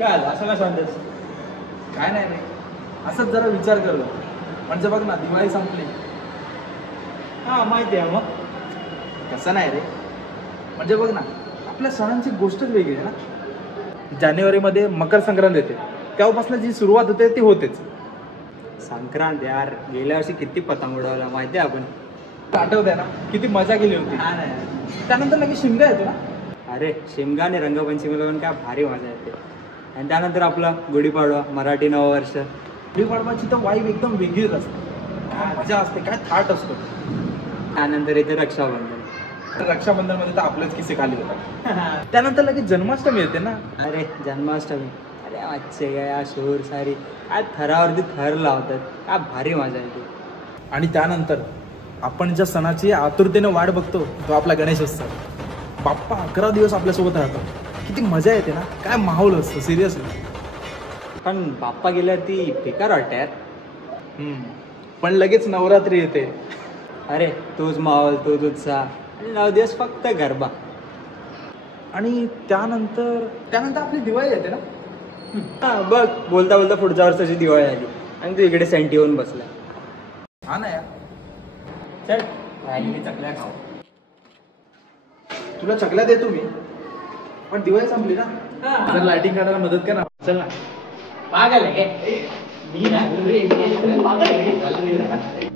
काय आलं असं काय सांगतेस? काय नाही रे, असंच जरा विचार करलो. म्हणजे बघ ना, दिवाळी संपली. हा माहिती आहे मग. कसं नाही रे, म्हणजे बघ ना, आपल्या सणांची गोष्टच वेगळी आहे ना. जानेवारीमध्ये मकर संक्रांत येते, तेव्हापासून जी सुरुवात होते ती होतेच. संक्रांत यार, गेल्या वर्षी किती पतंग उडवला माहिती आहे आपण. आठवत आहे ना, किती मजा केली होती. हा नाही. त्यानंतर लगेच शिमगा येतो ना. अरे शिमगा आणि रंगपंचमीला पण काय भारी मजा येते. आणि त्यानंतर आपला गुढीपाडवा, मराठी नववर्ष. गुढीपाडवाची तर वाईब एकदम वेगळीच असते. काय मजा असते, काय थाट असतो. त्यानंतर येते रक्षाबंधन. रक्षाबंधन मध्ये तर आपलेच किस्से खाली होतात. त्यानंतर लगेच जन्माष्टमी येते ना. अरे जन्माष्टमी, अरे अच्छे गया शोर सारी, काय थरावरती थर लावतात, काय भारी मजा येते. आणि त्यानंतर आपण ज्या सणाची आतुरतेने वाट बघतो तो आपला गणेशोत्सव. बाप्पा 11 दिवस आपल्यासोबत राहतात. किती मजा येते ना, काय माहोल असतो सिरियसली. पण बाप्पा गेल्यावरती बेकार वाटतं यार. पण लगेच नवरात्री येते. अरे तोच माहोल, तोच उत्साह, आणि 9 दिवस फक्त गरबा. आणि त्यानंतर आपली दिवाळी येते ना. हा बघ, बोलता बोलता पुढच्या वर्षाची दिवाळी आली आणि तू इकडे सेंटी येऊन बसलाय. हा ना यार, चल राहिली चकल्या खाऊ. तुला चकल्या देतो मी, पण दिवाळी संपली ना. जर लाइटिंग करायला मदत कर ना. चल ना. पागल आहे काय? मी नाही रे, पागल आहे.